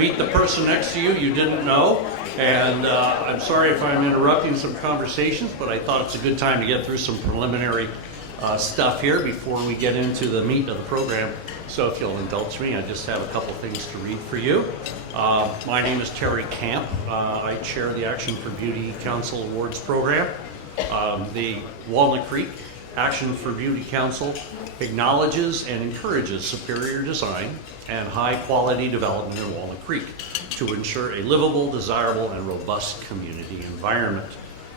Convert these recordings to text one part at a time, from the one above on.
meet the person next to you you didn't know. And I'm sorry if I'm interrupting some conversations, but I thought it's a good time to get through some preliminary stuff here before we get into the meat of the program. So if you'll indulge me, I just have a couple things to read for you. My name is Terry Camp. I chair the Action for Beauty Council Awards program. The Walnut Creek Action for Beauty Council acknowledges and encourages superior design and high quality development in Walnut Creek to ensure a livable, desirable, and robust community environment.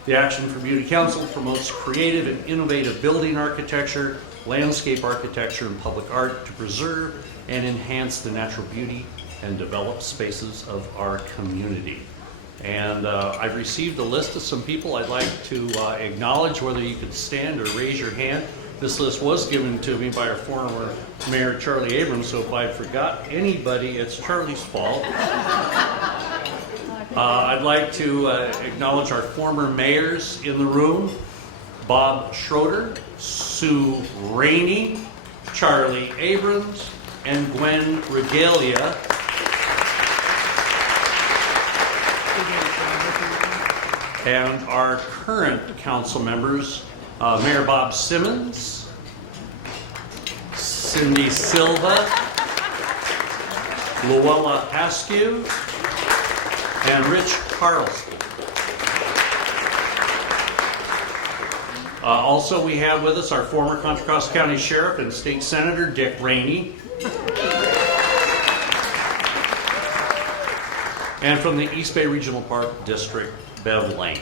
The Action for Beauty Council promotes creative and innovative building architecture, landscape architecture, and public art to preserve and enhance the natural beauty and develop spaces of our community. And I've received a list of some people I'd like to acknowledge, whether you could stand or raise your hand. This list was given to me by our former Mayor Charlie Abrams, so if I forgot anybody, it's Charlie's fault. I'd like to acknowledge our former mayors in the room: Bob Schroeder, Sue Rainey, Charlie Abrams, and Gwen Regalia. And our current council members, Mayor Bob Simmons, Cindy Silva, Luella Askew, and Rich Carlson. Also, we have with us our former Contra Costa County Sheriff and State Senator Dick Rainey. And from the East Bay Regional Park District, Bev Lane.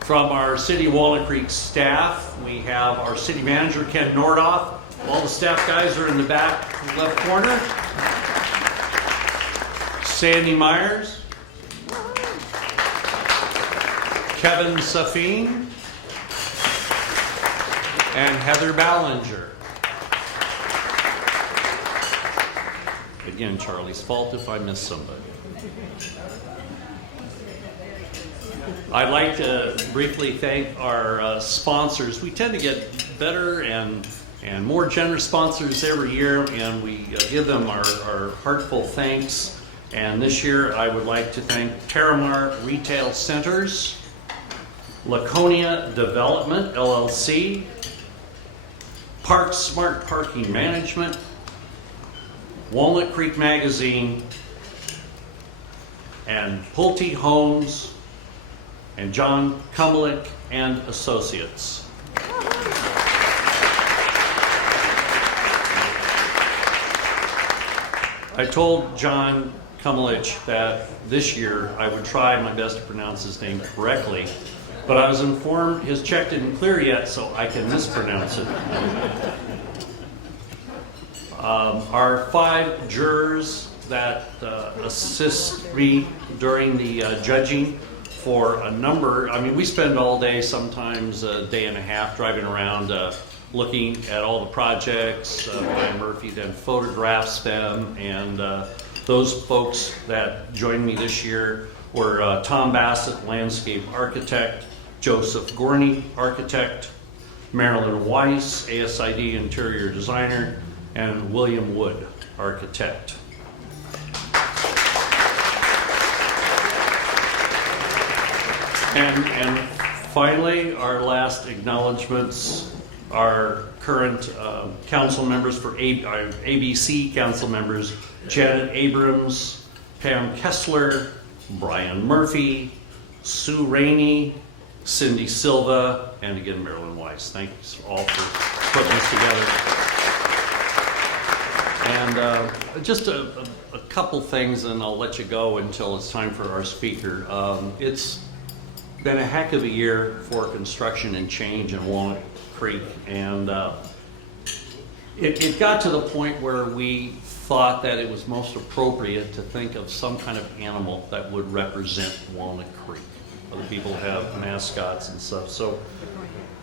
From our City of Walnut Creek staff, we have our City Manager, Ken Nordoff. All the staff guys are in the back left corner. Sandy Myers. Kevin Safine. And Heather Ballinger. Again, Charlie's fault if I miss somebody. I'd like to briefly thank our sponsors. We tend to get better and more generous sponsors every year, and we give them our heartfelt thanks. And this year, I would like to thank Terramar Retail Centers, Laconia Development, LLC, Park Smart Parking Management, Walnut Creek Magazine, and Pulte Homes, and John Kumlick and Associates. I told John Kumlick that this year I would try my best to pronounce his name correctly, but I was informed his check didn't clear yet, so I can mispronounce it. Our 5 jurors that assist me during the judging for a number, we spend all day, sometimes a day and a half, driving around looking at all the projects. Brian Murphy then photographs them, and those folks that joined me this year were Tom Bassett, landscape architect, Joseph Gorney, architect, Marilyn Weiss, ASID interior designer, and William Wood, architect. And finally, our last acknowledgments are current council members for ABC council members: Janet Abrams, Pam Kessler, Brian Murphy, Sue Rainey, Cindy Silva, and again, Marilyn Weiss. Thanks all for putting this together. And just a couple things, and I'll let you go until it's time for our speaker. It's been a heck of a year for construction and change in Walnut Creek, and it got to the point where we thought that it was most appropriate to think of some kind of animal that would represent Walnut Creek. Other people have mascots and stuff, so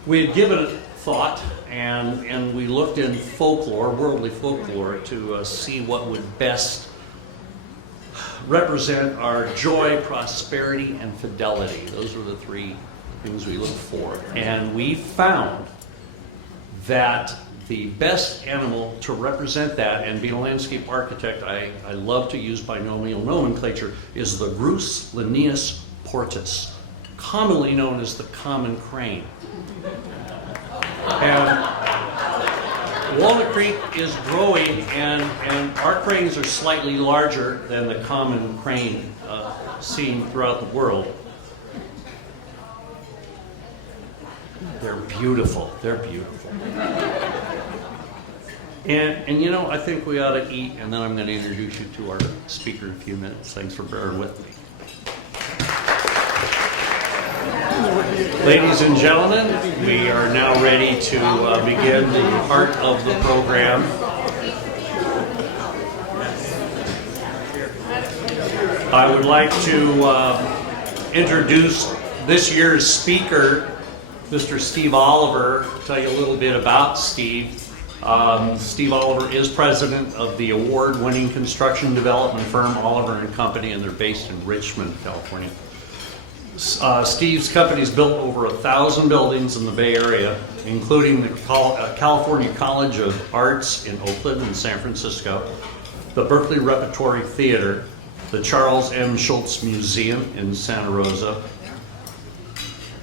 we had given it thought, and we looked in folklore, worldly folklore, to see what would best represent our joy, prosperity, and fidelity. Those were the 3 things we looked for. And we found that the best animal to represent that and be a landscape architect, I love to use binomial nomenclature, is the Grus Linnaeus portus, commonly known as the common crane. And Walnut Creek is growing, and our cranes are slightly larger than the common crane seen throughout the world. They're beautiful. They're beautiful. And you know, I think we ought to eat, and then I'm going to introduce you to our speaker in a few minutes. Thanks for bearing with me. Ladies and gentlemen, we are now ready to begin the part of the program. I would like to introduce this year's speaker, Mr. Steve Oliver. Tell you a little bit about Steve. Steve Oliver is president of the award-winning construction development firm Oliver & Company, and they're based in Richmond, California. Steve's company's built over 1,000 buildings in the Bay Area, including the California College of Arts in Oakland and San Francisco, the Berkeley Repertory Theater, the Charles M. Schulz Museum in Santa Rosa.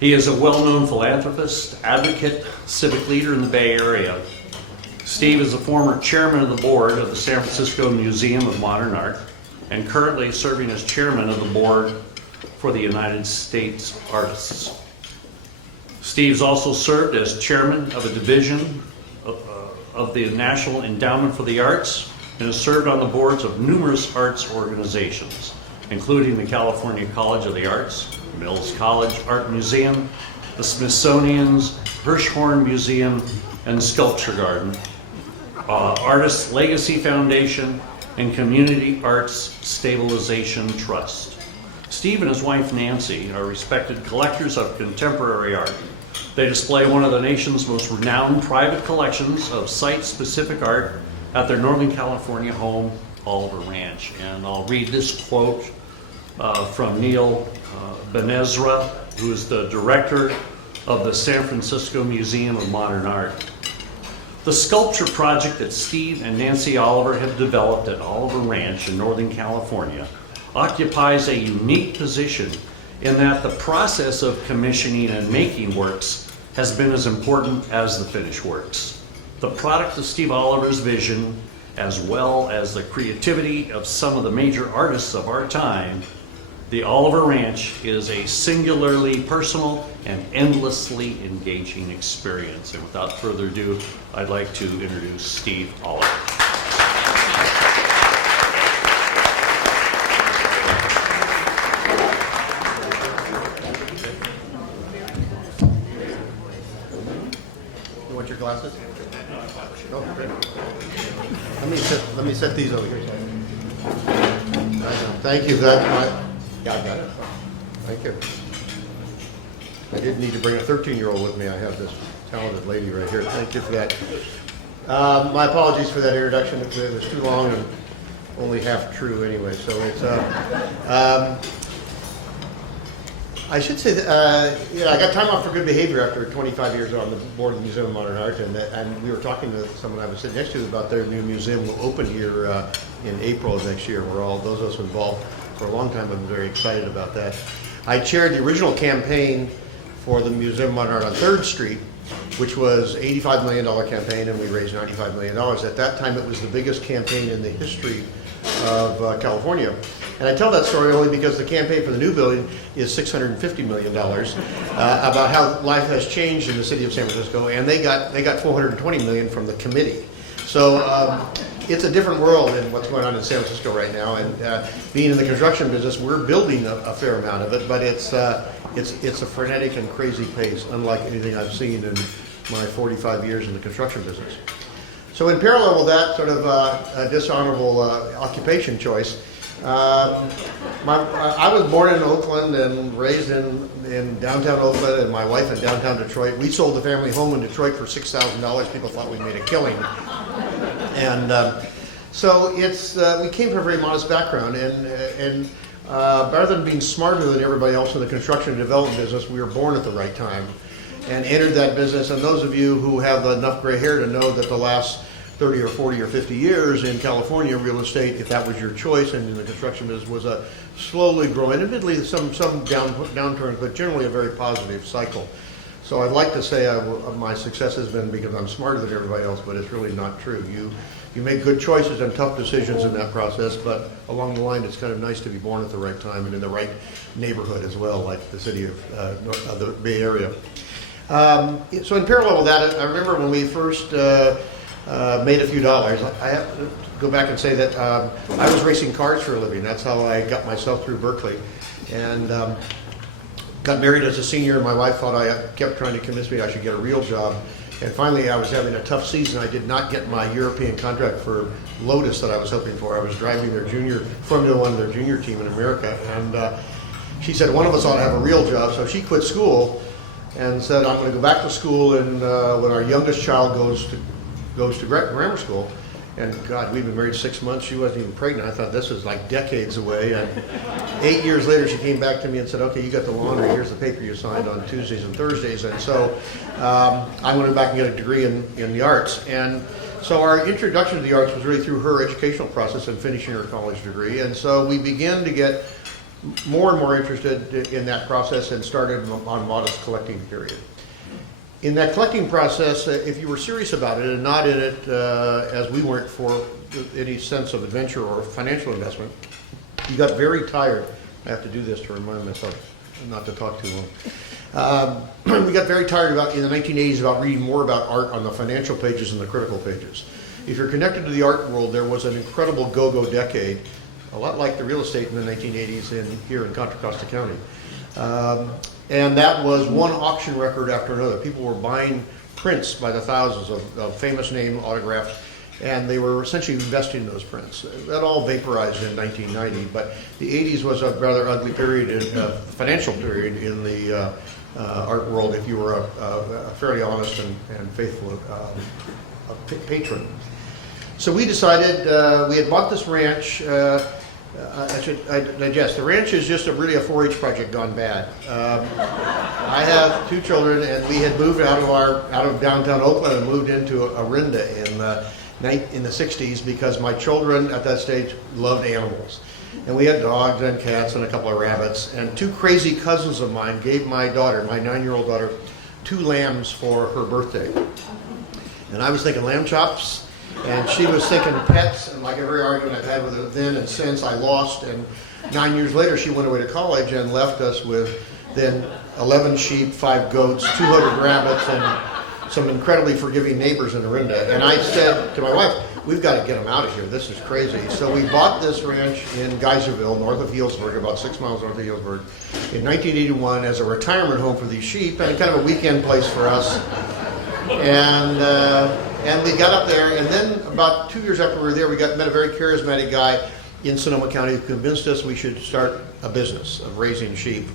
He is a well-known philanthropist, advocate, civic leader in the Bay Area. Steve is a former chairman of the board of the San Francisco Museum of Modern Art and currently serving as chairman of the board for the United States Artists. Steve's also served as chairman of a division of the National Endowment for the Arts and has served on the boards of numerous arts organizations, including the California College of the Arts, Mills College Art Museum, the Smithsonian's Hirshhorn Museum and Sculpture Garden, Artists Legacy Foundation, and Community Arts Stabilization Trust. Steve and his wife Nancy are respected collectors of contemporary art. They display one of the nation's most renowned private collections of site-specific art at their Northern California home, Oliver Ranch. And I'll read this quote from Neil Benezra, who is the director of the San Francisco Museum of Modern Art. The sculpture project that Steve and Nancy Oliver have developed at Oliver Ranch in Northern California occupies a unique position in that the process of commissioning and making works has been as important as the finished works. The product of Steve Oliver's vision, as well as the creativity of some of the major artists of our time, the Oliver Ranch is a singularly personal and endlessly engaging experience. And without further ado, I'd like to introduce Steve Oliver. Glasses? Oh, great. Let me set these over here. Thank you for that. Yeah, I got it. Thank you. I didn't need to bring a 13-year-old with me. I have this talented lady right here. Thank you for that. My apologies for that introduction. It was too long and only half true anyway. So it's I should say that I got time off for good behavior after 25 years on the board of the Museum of Modern Art, and we were talking to someone I was sitting next to about their new museum will open here in April of next year. We're all, those of us involved for a long time, have been very excited about that. I chaired the original campaign for the Museum of Modern Art on 3rd Street, which was $85 million campaign, and we raised $95 million. At that time, it was the biggest campaign in the history of California. And I tell that story only because the campaign for the new building is $650 million, about how life has changed in the city of San Francisco, and they got $420 million from the committee. So it's a different world than what's going on in San Francisco right now. And being in the construction business, we're building a fair amount of it, but it's a frenetic and crazy pace, unlike anything I've seen in my 45 years in the construction business. So in parallel with that sort of dishonorable occupation choice, I was born in Oakland and raised in downtown Oakland, and my wife in downtown Detroit. We sold the family home in Detroit for $6,000. People thought we made a killing. And so we came from a very modest background, and rather than being smarter than everybody else in the construction and development business, we were born at the right time. and entered that business. And those of you who have enough gray hair to know that the last 30 or 40 or 50 years in California real estate, if that was your choice, and in the construction business, was a slowly growing, admittedly some downturns, but generally a very positive cycle. So I'd like to say my success has been because I'm smarter than everybody else, but it's really not true. You make good choices and tough decisions in that process, but along the line, it's kind of nice to be born at the right time and in the right neighborhood as well, like the city of the Bay Area. So in parallel with that, I remember when we first made a few dollars. I have to go back and say that I was racing cars for a living. That's how I got myself through Berkeley. And got married as a senior. My wife thought I kept trying to convince me I should get a real job. And finally, I was having a tough season. I did not get my European contract for Lotus that I was hoping for. I was driving their Formula One, their junior team in America. And she said one of us ought to have a real job. So she quit school and said, I'm going to go back to school. And when our youngest child goes to grammar school, and God, we've been married 6 months. She wasn't even pregnant. I thought this was like decades away. And 8 years later, she came back to me and said, okay, you got the laundry. Here's the paper you signed on Tuesdays and Thursdays. And so I went back and got a degree in the arts. And so our introduction to the arts was really through her educational process and finishing her college degree. And so we began to get more and more interested in that process and started on modest collecting period. In that collecting process, if you were serious about it and not in it as we weren't for any sense of adventure or financial investment, you got very tired. I have to do this to remind myself not to talk too long. We got very tired in the 1980s about reading more about art on the financial pages than the critical pages. If you're connected to the art world, there was an incredible go-go decade, a lot like the real estate in the 1980s here in Contra Costa County. And that was one auction record after another. People were buying prints by the thousands of famous name autographs, and they were essentially investing in those prints. That all vaporized in 1990, but the 80s was a rather ugly period, financial period in the art world if you were a fairly honest and faithful patron. So we decided, we had bought this ranch. I digest. The ranch is just really a 4-H project gone bad. I have 2 children, and we had moved out of downtown Oakland and moved into Orinda in the 60s because my children at that stage loved animals. And we had dogs and cats and a couple of rabbits. And 2 crazy cousins of mine gave my daughter, my 9-year-old daughter, 2 lambs for her birthday. And I was thinking lamb chops. And she was thinking pets, and like every argument I've had with her then and since, I lost. And 9 years later, she went away to college and left us with then 11 sheep, 5 goats, 200 rabbits, and some incredibly forgiving neighbors in Orinda. And I said to my wife, we've got to get them out of here. This is crazy. So we bought this ranch in Geyserville, north of Healdsburg, about 6 miles north of Healdsburg, in 1981 as a retirement home for these sheep and kind of a weekend place for us. And we got up there, and then about 2 years after we were there, we met a very charismatic guy in Sonoma County who convinced us we should start a business of raising sheep.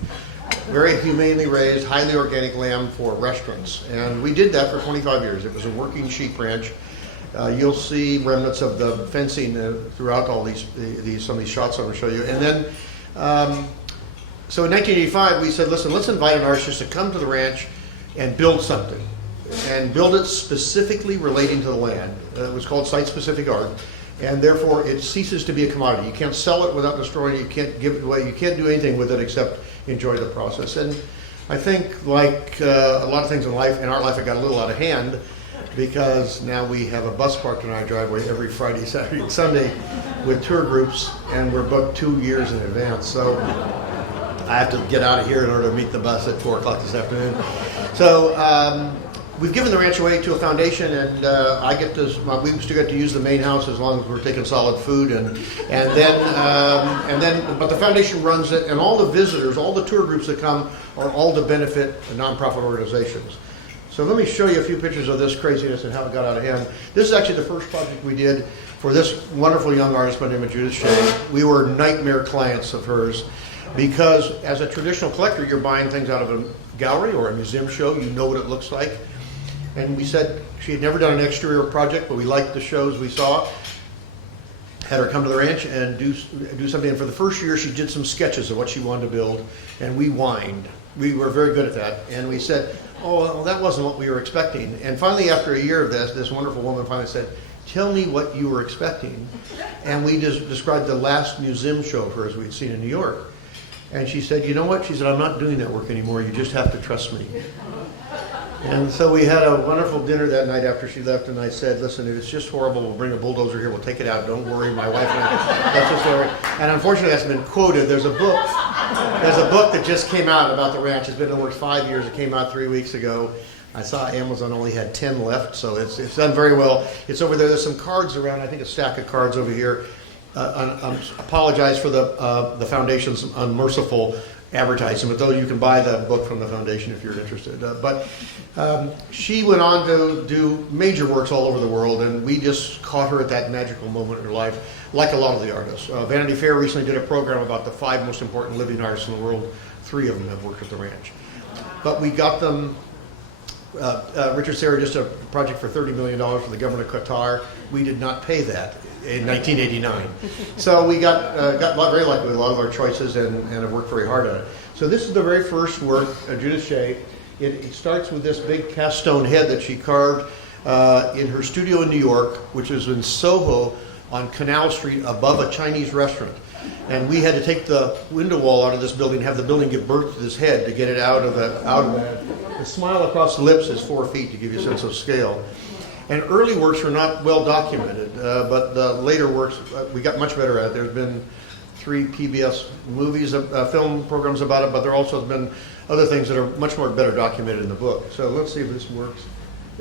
Very humanely raised, highly organic lamb for restaurants. And we did that for 25 years. It was a working sheep ranch. You'll see remnants of the fencing throughout all some of these shots I'm going to show you. And then, so in 1985, we said, listen, let's invite an artist to come to the ranch and build something. And build it specifically relating to the land. It was called site-specific art, and therefore it ceases to be a commodity. You can't sell it without destroying it. You can't give it away. You can't do anything with it except enjoy the process. And I think, like a lot of things in life, in our life, it got a little out of hand because now we have a bus parked in our driveway every Friday, Saturday, and Sunday with tour groups, and we're booked 2 years in advance. So I have to get out of here in order to meet the bus at 4 o'clock this afternoon. So. We've given the ranch away to a foundation, and we used to get to use the main house as long as we're taking solid food, and then, but the foundation runs it, and all the visitors, all the tour groups that come, are all to benefit nonprofit organizations. So let me show you a few pictures of this craziness and how it got out of hand. This is actually the first project we did for this wonderful young artist by the name of Judith Shea. We were nightmare clients of hers because as a traditional collector, you're buying things out of a gallery or a museum show. You know what it looks like. And we said she had never done an exterior project, but we liked the shows we saw. Had her come to the ranch and do something. And for the first year, she did some sketches of what she wanted to build, and we whined. We were very good at that. And we said, oh, well, that wasn't what we were expecting. And finally, after a year of this wonderful woman finally said, tell me what you were expecting. And we just described the last museum show of hers we'd seen in New York. And she said, you know what? She said, I'm not doing that work anymore. You just have to trust me. And so we had a wonderful dinner that night after she left, and I said, listen, if it's just horrible, we'll bring a bulldozer here, we'll take it out, don't worry, my wife and I, that's the story. And unfortunately, that's been quoted. There's a book that just came out about the ranch. It's been in the works 5 years. It came out 3 weeks ago. I saw Amazon only had 10 left, so it's done very well. It's over there. There's some cards around, I think a stack of cards over here. Apologize for the foundation's unmerciful advertising, but though you can buy the book from the foundation if you're interested. But she went on to do major works all over the world, and we just caught her at that magical moment in her life, like a lot of the artists. Vanity Fair recently did a program about the 5 most important living artists in the world. 3 of them have worked at the ranch. But we got them, Richard Serra just a project for $30 million for the government of Qatar. We did not pay that in 1989. So we got very lucky with a lot of our choices and have worked very hard on it. So this is the very first work, Judith Shea. It starts with this big cast stone head that she carved in her studio in New York, which is in Soho on Canal Street above a Chinese restaurant. And we had to take the window wall out of this building, have the building give birth to this head to get it out of that. The smile across the lips is 4 feet to give you a sense of scale. And early works were not well documented, but the later works, we got much better at it. There's been 3 PBS movies, film programs about it, but there also have been other things that are much more better documented in the book. So let's see if this works.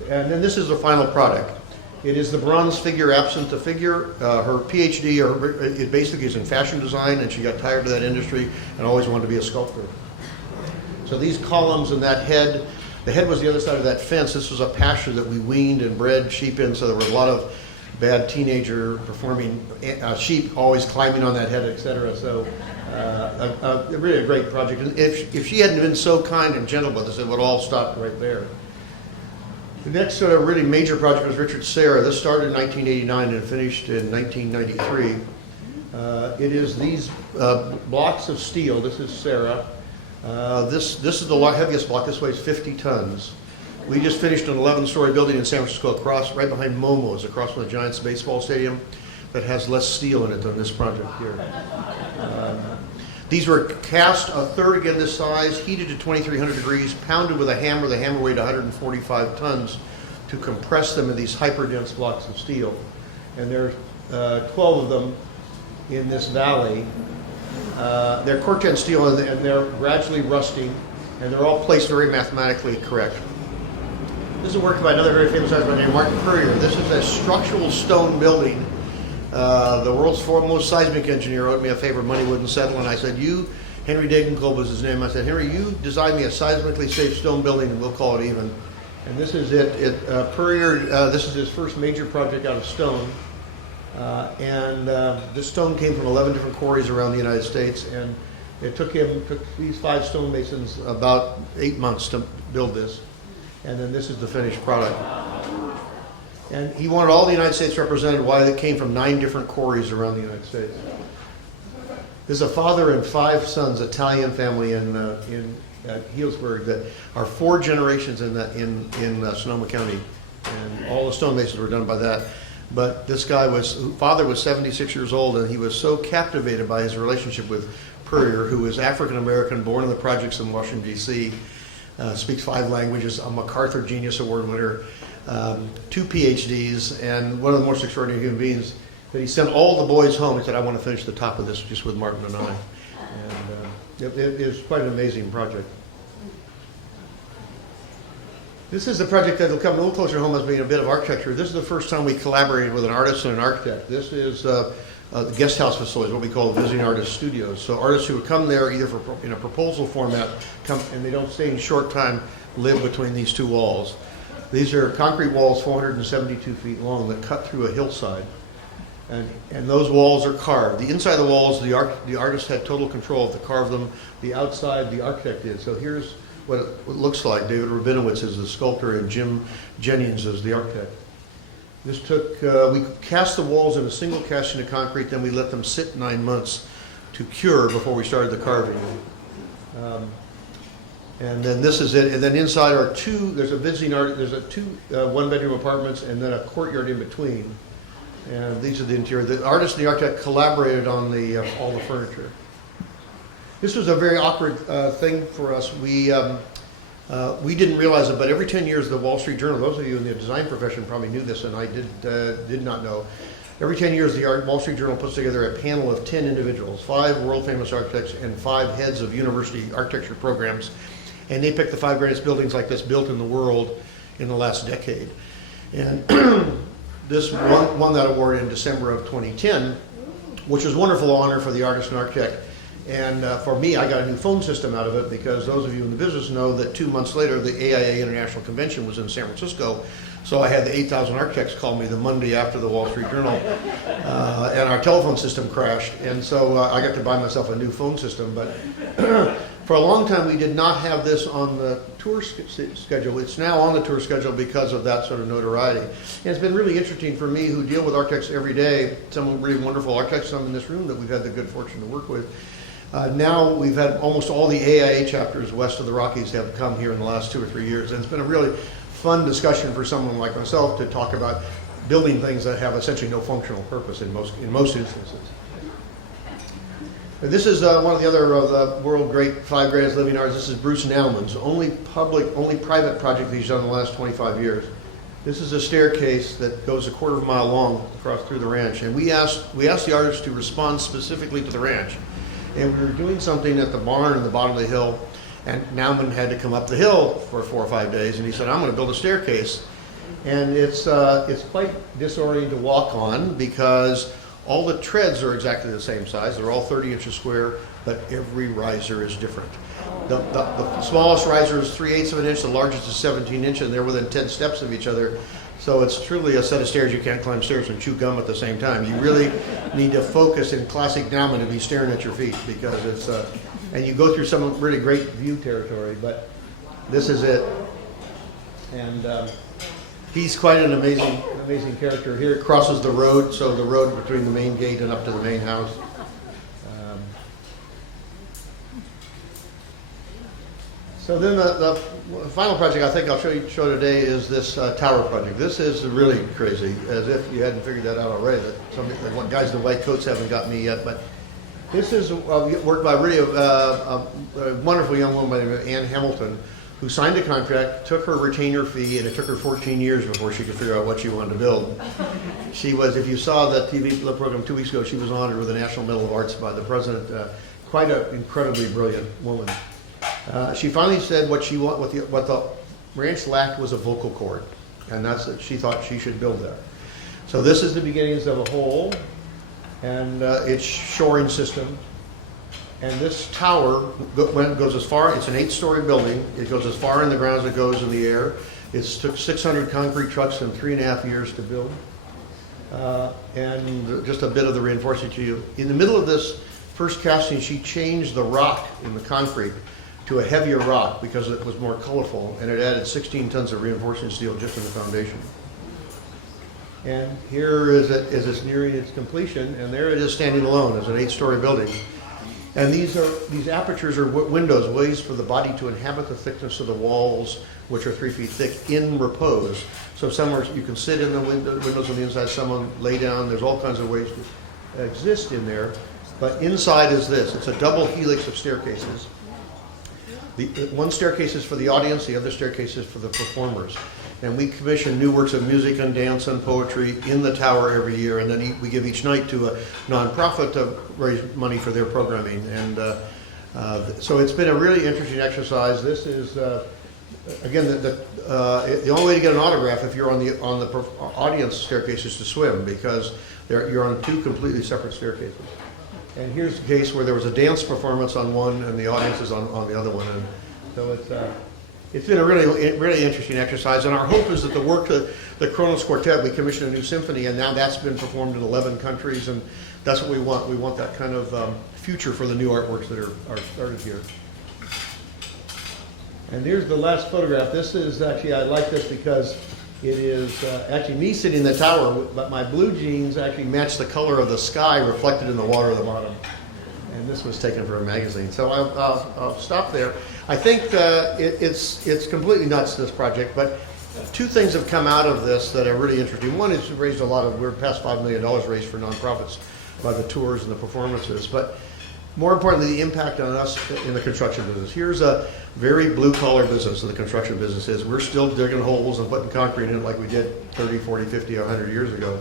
And then this is the final product. It is the bronze figure absent a figure. Her PhD, it basically is in fashion design, and she got tired of that industry and always wanted to be a sculptor. So these columns and that head, the head was the other side of that fence. This was a pasture that we weaned and bred sheep in, so there were a lot of bad teenager performing sheep always climbing on that head, etc. So really a great project. And if she hadn't been so kind and gentle with us, it would all stop right there. The next sort of really major project was Richard Serra. This started in 1989 and finished in 1993. It is these blocks of steel. This is Serra. This is the heaviest block. This weighs 50 tons. We just finished an 11-story building in San Francisco, right behind Momo's, across from the Giants baseball stadium, that has less steel in it than this project here. These were cast a third again this size, heated to 2,300 degrees, pounded with a hammer. The hammer weighed 145 tons to compress them in these hyper-dense blocks of steel. And there's 12 of them in this valley. They're Corten steel, and they're gradually rusting, and they're all placed very mathematically correct. This is a work by another very famous artist named Martin Puryear. This is a structural stone building. The world's foremost seismic engineer wrote me a favor, money wouldn't settle, and I said, Henry Degenkolb was his name. I said, Henry, you design me a seismically safe stone building and we'll call it even. And this is it. Puryear, this is his first major project out of stone. This stone came from 11 different quarries around the United States, and it took these 5 stonemasons about 8 months to build this. And then this is the finished product. And he wanted all the United States represented, why it came from 9 different quarries around the United States. There's a father and 5 sons, Italian family in Healdsburg that are 4 generations in Sonoma County, and all the stonemasons were done by that. But this guy father was 76 years old, and he was so captivated by his relationship with Puryear, who is African American, born in the projects in Washington, D.C., speaks 5 languages, a MacArthur Genius Award winner, 2 PhDs, and one of the most extraordinary human beings, that he sent all the boys home. He said, I want to finish the top of this just with Martin and I. And it is quite an amazing project. This is a project that will come a little closer home as being a bit of architecture. This is the first time we collaborated with an artist and an architect. This is the guest house facility, what we call visiting artist studios. So artists who would come there either in a proposal format, come and they don't stay in short time, live between these 2 walls. These are concrete walls 472 feet long that cut through a hillside. And those walls are carved. The inside of the walls, the artist had total control to carve them. The outside, the architect did. So here's what it looks like. David Rabinowitz is the sculptor and Jim Jennings is the architect. This took, we cast the walls in a single cast into concrete, then we let them sit 9 months to cure before we started the carving. And then this is it. And then inside are there's a visiting art, there's two one-bedroom apartments and then a courtyard in between. And these are the interior. The artist and the architect collaborated on all the furniture. This was a very awkward thing for us. We didn't realize it, but every 10 years the Wall Street Journal, those of you in the design profession probably knew this and I did not know. Every 10 years the Wall Street Journal puts together a panel of 10 individuals, 5 world famous architects and 5 heads of university architecture programs. And they pick the 5 greatest buildings like this built in the world in the last decade. And this won that award in December of 2010, which was a wonderful honor for the artist and architect. And for me, I got a new phone system out of it because those of you in the business know that 2 months later, the AIA International Convention was in San Francisco. So I had the 8,000 architects call me the Monday after the Wall Street Journal, and our telephone system crashed. And so I got to buy myself a new phone system. But for a long time, we did not have this on the tour schedule. It's now on the tour schedule because of that sort of notoriety. And it's been really interesting for me, who deal with architects every day, some really wonderful architects, some in this room that we've had the good fortune to work with. Now we've had almost all the AIA chapters west of the Rockies have come here in the last 2 or 3 years. And it's been a really fun discussion for someone like myself to talk about building things that have essentially no functional purpose in most instances. This is one of the other the world 5 greatest living artists. This is Bruce Naumann's only private project that he's done in the last 25 years. This is a staircase that goes a quarter of a mile long across through the ranch. And we asked the artist to respond specifically to the ranch. And we were doing something at the barn in the bottom of the hill, and Naumann had to come up the hill for 4 or 5 days, and he said, I'm going to build a staircase. And it's quite disorienting to walk on because all the treads are exactly the same size. They're all 30 inches square, but every riser is different. The smallest riser is 3/8 of an inch, the largest is 17 inches, and they're within 10 steps of each other. So it's truly a set of stairs. You can't climb stairs and chew gum at the same time. You really need to focus in classic Naumann to be staring at your feet because it's, and you go through some really great view territory, but this is it. And he's quite an amazing character. Here it crosses the road, so the road between the main gate and up to the main house. So then the final project I think I'll show today is this tower project. This is really crazy, as if you hadn't figured that out already. That some of the guys in the white coats haven't got me yet, but this is worked by really a wonderful young woman by the name of Ann Hamilton, who signed a contract, took her retainer fee, and it took her 14 years before she could figure out what she wanted to build. She was, if you saw the TV program 2 weeks ago, she was honored with the National Medal of Arts by the president. Quite an incredibly brilliant woman. She finally said what the ranch lacked was a vocal cord, and that's what she thought she should build there. So this is the beginnings of a hole, and its shoring system. And this tower goes as far, it's an 8-story building. It goes as far in the ground as it goes in the air. It took 600 concrete trucks and 3.5 years to build. And just a bit of the reinforcement to you. In the middle of this first casting, she changed the rock in the concrete to a heavier rock because it was more colorful, and it added 16 tons of reinforcing steel just in the foundation. And here is it's nearing its completion, and there it is standing alone as an 8-story building. And these apertures are windows, ways for the body to inhabit the thickness of the walls, which are 3 feet thick, in repose. So somewhere you can sit in the windows on the inside, someone lay down. There's all kinds of ways to exist in there. But inside is this. It's a double helix of staircases. One staircase is for the audience, the other staircase is for the performers. And we commission new works of music and dance and poetry in the tower every year, and then we give each night to a nonprofit to raise money for their programming. And so it's been a really interesting exercise. This is, again, the only way to get an autograph if you're on the audience staircase is to swim, because you're on 2 completely separate staircases. And here's a case where there was a dance performance on one and the audience is on the other one. And so it's been a really interesting exercise. And our hope is that the work of the Kronos Quartet, we commissioned a new symphony, and now that's been performed in 11 countries, and that's what we want. We want that kind of future for the new artworks that are started here. And here's the last photograph. This is actually, I like this because it is actually me sitting in the tower, but my blue jeans actually match the color of the sky reflected in the water at the bottom. And this was taken from a magazine. So I'll stop there. I think it's completely nuts, this project, but two things have come out of this that are really interesting. One is raised we're past $5 million raised for nonprofits by the tours and the performances, but more importantly, the impact on us in the construction business. Here's a very blue-collar business, the construction business is. We're still digging holes and putting concrete in it like we did 30, 40, 50, 100 years ago.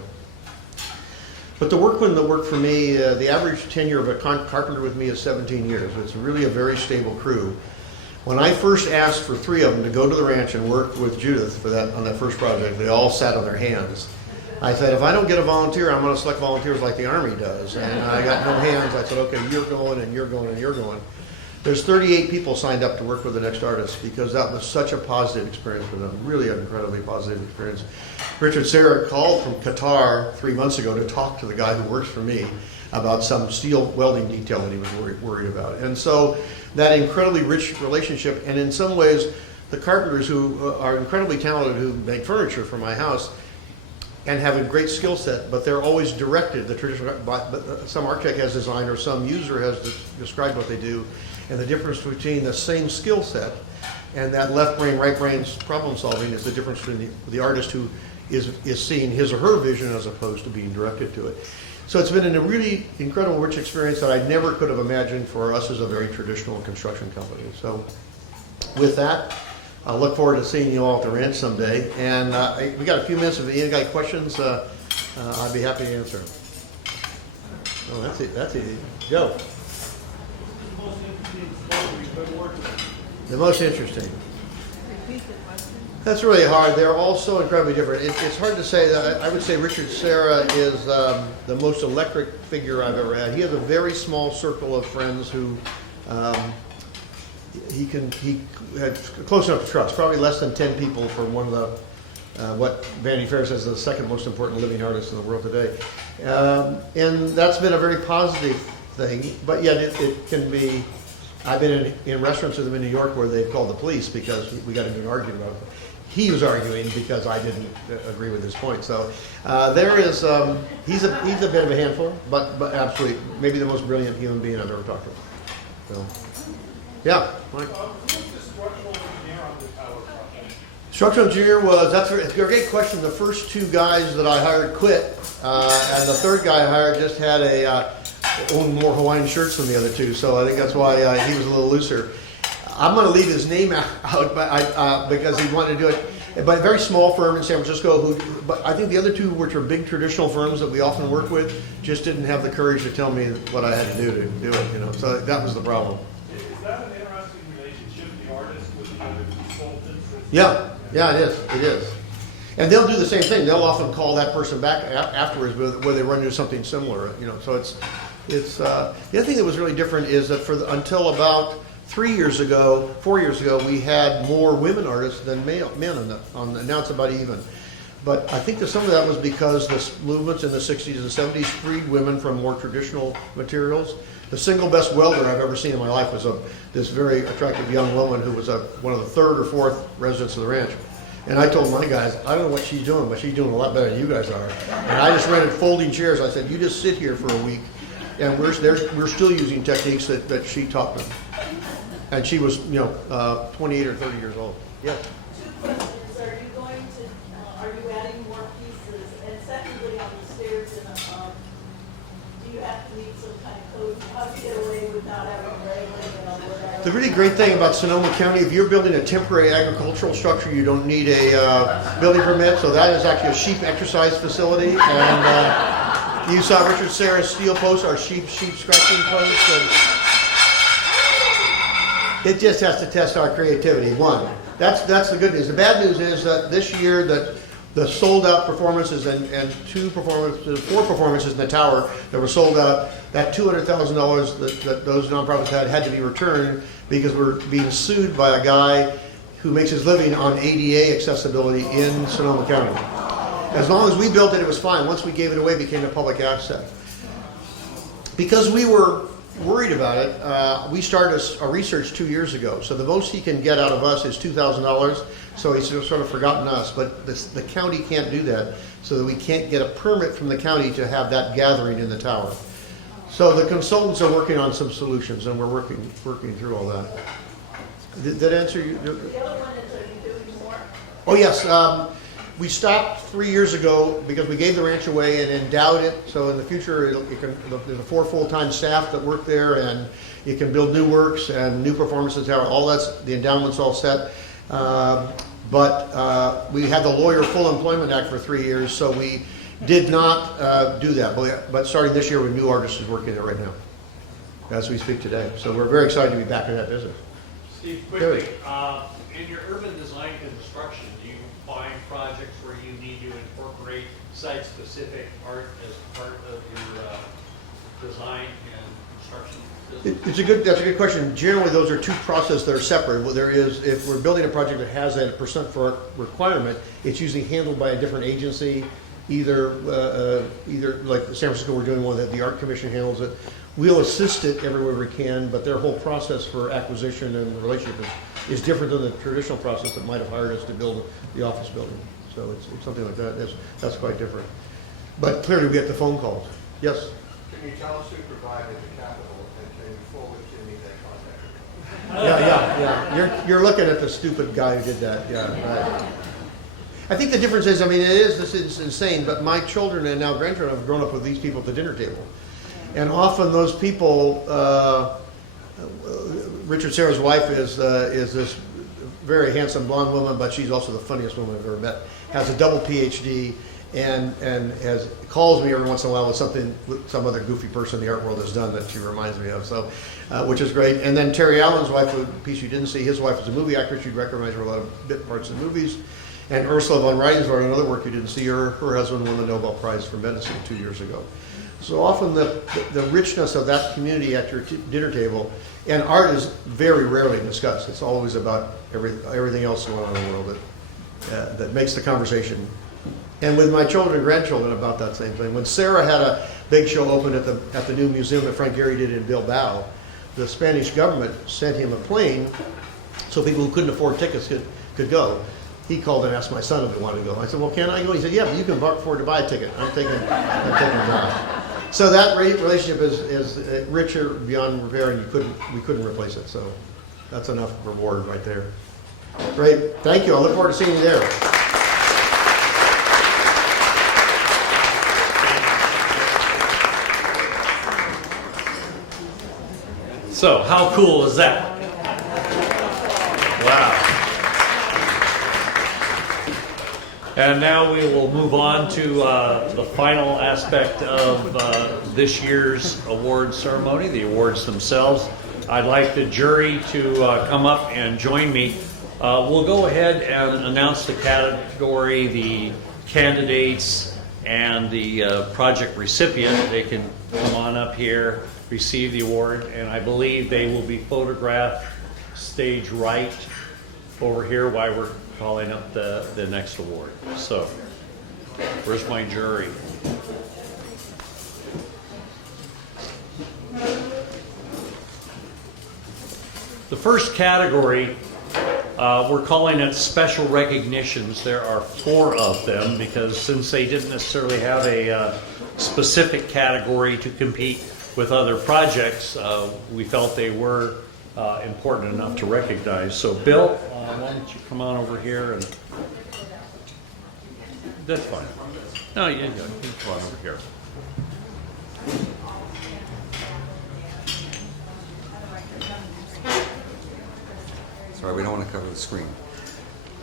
But the workmen that work for me, the average tenure of a carpenter with me is 17 years. It's really a very stable crew. When I first asked for 3 of them to go to the ranch and work with Judith on that first project, they all sat on their hands. I said, if I don't get a volunteer, I'm going to select volunteers like the Army does. And I got no hands. I said, okay, you're going and you're going and you're going. There's 38 people signed up to work with the next artist because that was such a positive experience for them, really an incredibly positive experience. Richard Serra called from Qatar 3 months ago to talk to the guy who works for me about some steel welding detail that he was worried about. And so that incredibly rich relationship, and in some ways, the carpenters who are incredibly talented who make furniture for my house and have a great skill set, but they're always directed, the traditional, but some architect has designed or some user has described what they do, and the difference between the same skill set and that left brain, right brain's problem solving is the difference between the artist who is seeing his or her vision as opposed to being directed to it. So it's been a really incredible, rich experience that I never could have imagined for us as a very traditional construction company. So with that, I look forward to seeing you all at the ranch someday. And we got a few minutes. If you got questions, I'd be happy to answer them. Oh, that's it. That's easy. Joe. The most interesting. That's really hard. They're all so incredibly different. It's hard to say. That I would say Richard Serra is the most electric figure I've ever had. He has a very small circle of friends who he had close enough to trust. Probably less than 10 people for one of the what Vanity Fair says is the second most important living artist in the world today. And that's been a very positive thing. But yet it can be. I've been in restaurants with him in New York where they've called the police because we got into an argument about it. He was arguing because I didn't agree with his point. So there is, he's a bit of a handful, but absolutely, maybe the most brilliant human being I've ever talked to. So, yeah, Mike. Who's the structural engineer on the tower project? Structural engineer that's a great question. The first 2 guys that I hired quit, and the third guy I hired just had owned more Hawaiian shirts than the other 2, so I think that's why he was a little looser. I'm going to leave his name out, but because he wanted to do it. But a very small firm in San Francisco. But I think the other 2, which are big traditional firms that we often work with, just didn't have the courage to tell me what I had to do it. You know, so that was the problem. Is that an interesting relationship, the artist with the other consultants? Yeah, it is. It is. And they'll do the same thing. They'll often call that person back afterwards where they run into something similar. You know, so it's the other thing that was really different is that until about 4 years ago, we had more women artists than men on now it's about even. But I think that some of that was because the movements in the 60s and 70s freed women from more traditional materials. The single best welder I've ever seen in my life was this very attractive young woman who was one of the 3rd or 4th residents of the ranch. And I told my guys, I don't know what she's doing, but she's doing a lot better than you guys are. And I just rented folding chairs. I said, you just sit here for a week. And we're still using techniques that she taught them. And she was, 28 or 30 years old. Yeah. 2 questions. Are you adding more pieces? And secondly, on the stairs, do you have to meet some kind of code? How do you get away with not having railing and all that? The really great thing about Sonoma County, if you're building a temporary agricultural structure, you don't need a building permit. So that is actually a sheep exercise facility. And you saw Richard Serra's steel posts, our sheep scratching posts. And it just has to test our creativity. One, that's the good news. The bad news is that this year that the sold out performances and 4 performances in the tower that were sold out, that $200,000 that those nonprofits had to be returned because we're being sued by a guy who makes his living on ADA accessibility in Sonoma County. As long as we built it, it was fine. Once we gave it away, it became a public asset. Because we were worried about it, we started a research 2 years ago. So the most he can get out of us is $2,000. So he's sort of forgotten us. But the county can't do that, so that we can't get a permit from the county to have that gathering in the tower. So the consultants are working on some solutions, and we're working through all that. Did that answer you? The other one is, are you doing more? Oh, yes. We stopped 3 years ago because we gave the ranch away and endowed it. So in the future, there's 4 full-time staff that work there, and you can build new works and new performances. All that's, the endowment's all set. But we had the Lawyer Full Employment Act for 3 years, so we did not do that. But starting this year, with new artists is working there right now, as we speak today. So we're very excited to be back in that business. Steve, quickly, in your urban design construction, do you find projects where you need to incorporate site-specific art as part of your design and construction business? That's a good question. Generally, those are two processes that are separate. Well, there is, if we're building a project that has a percent for art requirement, it's usually handled by a different agency. Either like San Francisco, we're doing one that the Art Commission handles it. We'll assist it everywhere we can, but their whole process for acquisition and the relationship is different than the traditional process that might have hired us to build the office building. So it's something like that. That's quite different. But clearly, we get the phone calls. Yes. Can you tell us who provided the capital, and can you forward to me that contact? Yeah. You're looking at the stupid guy who did that. Yeah. Right. I think the difference is, I mean, this is insane, but my children and now grandchildren have grown up with these people at the dinner table. And often those people, Richard Serra's wife is this very handsome blonde woman, but she's also the funniest woman I've ever met, has a double PhD, and calls me every once in a while with something, some other goofy person in the art world has done that she reminds me of, so, which is great. And then Terry Allen's wife, a piece you didn't see, his wife is a movie actress, you'd recognize her a lot of bit parts in movies. And Ursula von Rijnsvoort, another work you didn't see, her husband won the Nobel Prize for medicine 2 years ago. So often the richness of that community at your dinner table, and art is very rarely discussed. It's always about everything else going on in the world that makes the conversation. And with my children and grandchildren about that same thing. When Sarah had a big show open at the new museum that Frank Gehry did in Bilbao, the Spanish government sent him a plane so people who couldn't afford tickets could go. He called and asked my son if he wanted to go. I said, well, can I go? He said, yeah, but you can afford to buy a ticket. I'm taking Josh. So that relationship is richer beyond repair, and we couldn't replace it. So that's enough reward right there. Great. Thank you. I look forward to seeing you there. So, how cool is that? Wow. And now we will move on to the final aspect of this year's award ceremony, the awards themselves. I'd like the jury to come up and join me. We'll go ahead and announce the category, the candidates, and the project recipient. They can come on up here, receive the award, and I believe they will be photographed stage right over here while we're calling up the next award. So, where's my jury? The first category, we're calling it special recognitions. There are 4 of them because since they didn't necessarily have a specific category to compete with other projects, we felt they were important enough to recognize. So Bill, why don't you come on over here and that's fine. No, you can come on over here. Sorry, we don't want to cover the screen.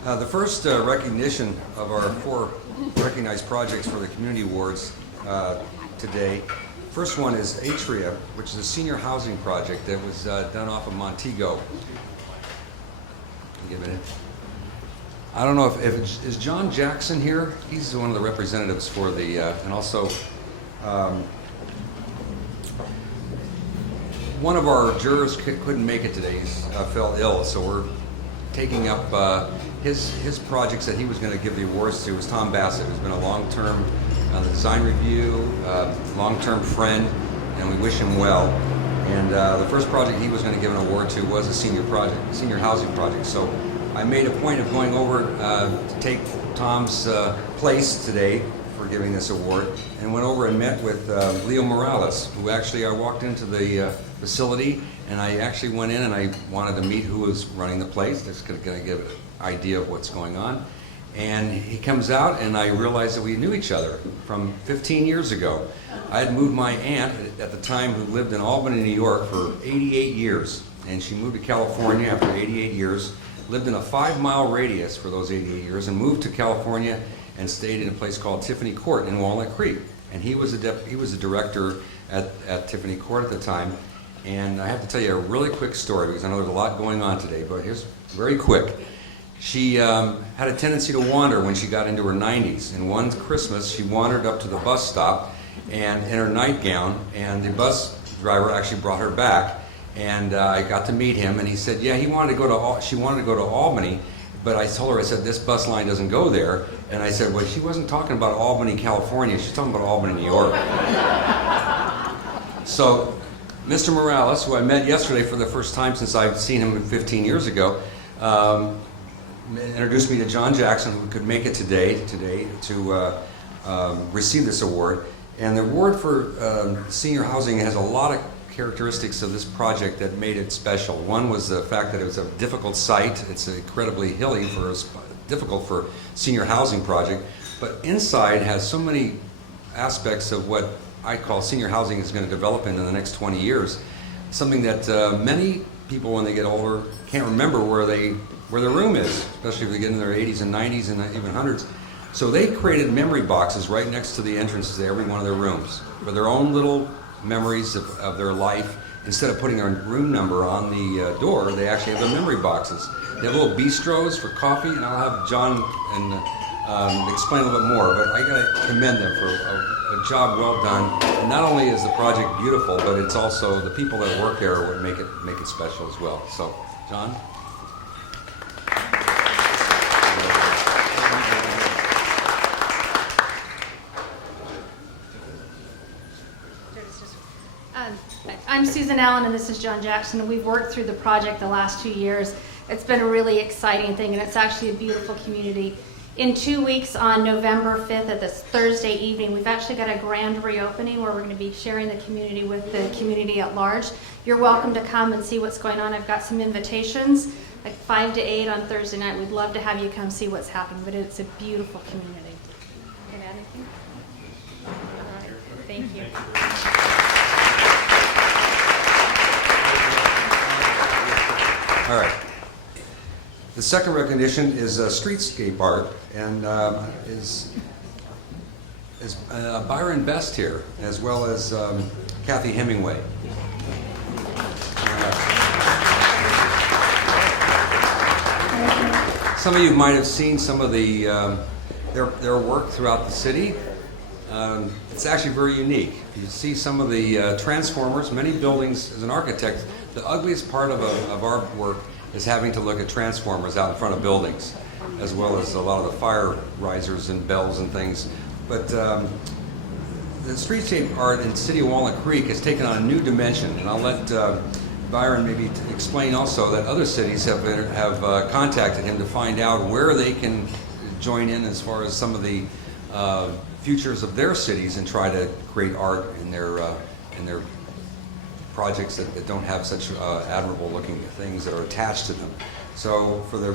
The first recognition of our 4 recognized projects for the Community Awards today. First one is Atria, which is a senior housing project that was done off of Montego. Give it. I don't know if is John Jackson here. He's one of the representatives for the and also one of our jurors couldn't make it today. He fell ill, so we're taking up his projects that he was going to give the awards to. Was Tom Bassett, who's been a long-term on the design review, long-term friend, and we wish him well. And the first project he was going to give an award to was a senior housing project. So I made a point of going over to take Tom's place today for giving this award, and went over and met with Leo Morales, who actually I walked into the facility, and I actually went in and I wanted to meet who was running the place, just to get an idea of what's going on. And he comes out, and I realized that we knew each other from 15 years ago. I had moved my aunt at the time, who lived in Albany, New York, for 88 years. And she moved to California after 88 years, lived in a 5-mile radius for those 88 years, and moved to California and stayed in a place called Tiffany Court in Walnut Creek. And he was a director at Tiffany Court at the time. And I have to tell you a really quick story, because I know there's a lot going on today, but here's very quick. She had a tendency to wander when she got into her 90s. And one Christmas, she wandered up to the bus stop and in her nightgown, and the bus driver actually brought her back. And I got to meet him, and he said, yeah, she wanted to go to Albany, but I told her, I said, this bus line doesn't go there. And I said, well, she wasn't talking about Albany, California, she's talking about Albany, New York. So, Mr. Morales, who I met yesterday for the first time since I've seen him 15 years ago, introduced me to John Jackson, who could make it today to receive this award. And the award for senior housing has a lot of characteristics of this project that made it special. One was the fact that it was a difficult site. It's incredibly hilly, difficult for senior housing project, but inside has so many aspects of what I call senior housing is going to develop in the next 20 years. Something that many people, when they get older, can't remember where their room is, especially if they get in their 80s and 90s and even 100s. So they created memory boxes right next to the entrances to every one of their rooms for their own little memories of their life. Instead of putting a room number on the door, they actually have the memory boxes. They have little bistros for coffee, and I'll have John explain a little bit more, but I gotta commend them for a job well done. And not only is the project beautiful, but it's also the people that work there would make it special as well. So, John? I'm Susan Allen, and this is John Jackson. We've worked through the project the last 2 years. It's been a really exciting thing, and it's actually a beautiful community. In 2 weeks, on November 5th, at this Thursday evening, we've actually got a grand reopening where we're going to be sharing the community with the community at large. You're welcome to come and see what's going on. I've got some invitations, like 5 to 8 on Thursday night. We'd love to have you come see what's happening, but it's a beautiful community. Can I add anything? All right. Thank you. All right. The second recognition is streetscape art, and is Byron Best here, as well as Kathy Hemingway. Some of you might have seen some of their work throughout the city. It's actually very unique. You see some of the transformers. Many buildings, as an architect, the ugliest part of our work is having to look at transformers out in front of buildings, as well as a lot of the fire risers and bells and things. But the streetscape art in the city of Walnut Creek has taken on a new dimension, and I'll let Byron maybe explain also that other cities have contacted him to find out where they can join in as far as some of the futures of their cities and try to create art in their projects that don't have such admirable looking things that are attached to them. So for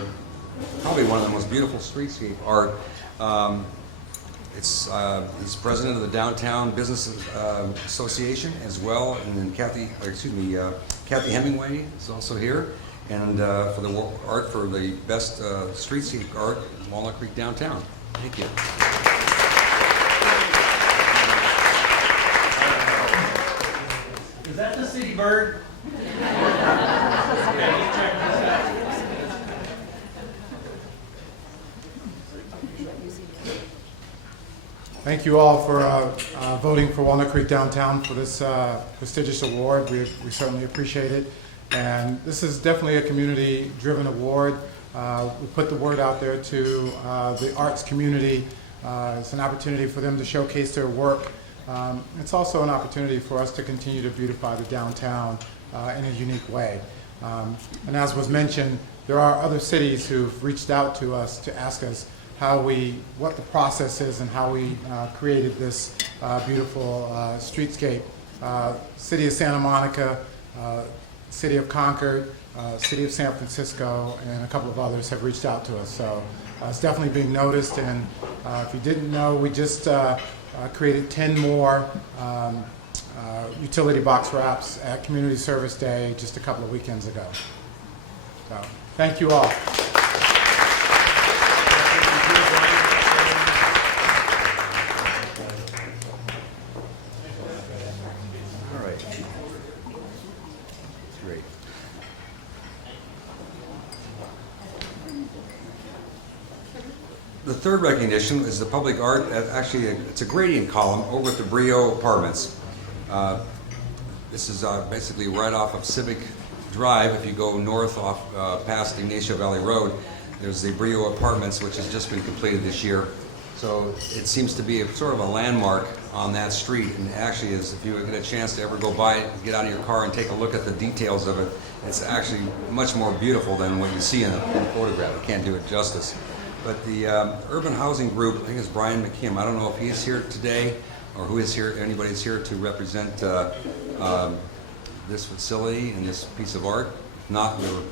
probably one of the most beautiful streetscape art, he's president of the Downtown Business Association as well, and then Kathy Hemingway is also here, and for the art for the best streetscape art in Walnut Creek downtown. Thank you. Is that the city bird? Thank you all for voting for Walnut Creek Downtown for this prestigious award. We certainly appreciate it. And this is definitely a community-driven award. We put the word out there to the arts community. It's an opportunity for them to showcase their work. It's also an opportunity for us to continue to beautify the downtown in a unique way. And as was mentioned, there are other cities who've reached out to us to ask us what the process is and how we created this beautiful streetscape. City of Santa Monica, City of Concord, City of San Francisco, and a couple of others have reached out to us. So it's definitely being noticed, and if you didn't know, we just created 10 more utility box wraps at Community Service Day just a couple of weekends ago. So thank you all. All right. Great. The third recognition is the public art. Actually, it's a gradient column over at the Brio Apartments. This is basically right off of Civic Drive. If you go north off past Ignacio Valley Road, there's the Brio Apartments, which has just been completed this year. So it seems to be a sort of a landmark on that street, and actually is, if you get a chance to ever go by it, get out of your car and take a look at the details of it, it's actually much more beautiful than what you see in a photograph. I can't do it justice. But the Urban Housing Group, I think it's Brian McKim. I don't know if he's here today or who is here, anybody's here to represent this facility and this piece of art. If not, we'll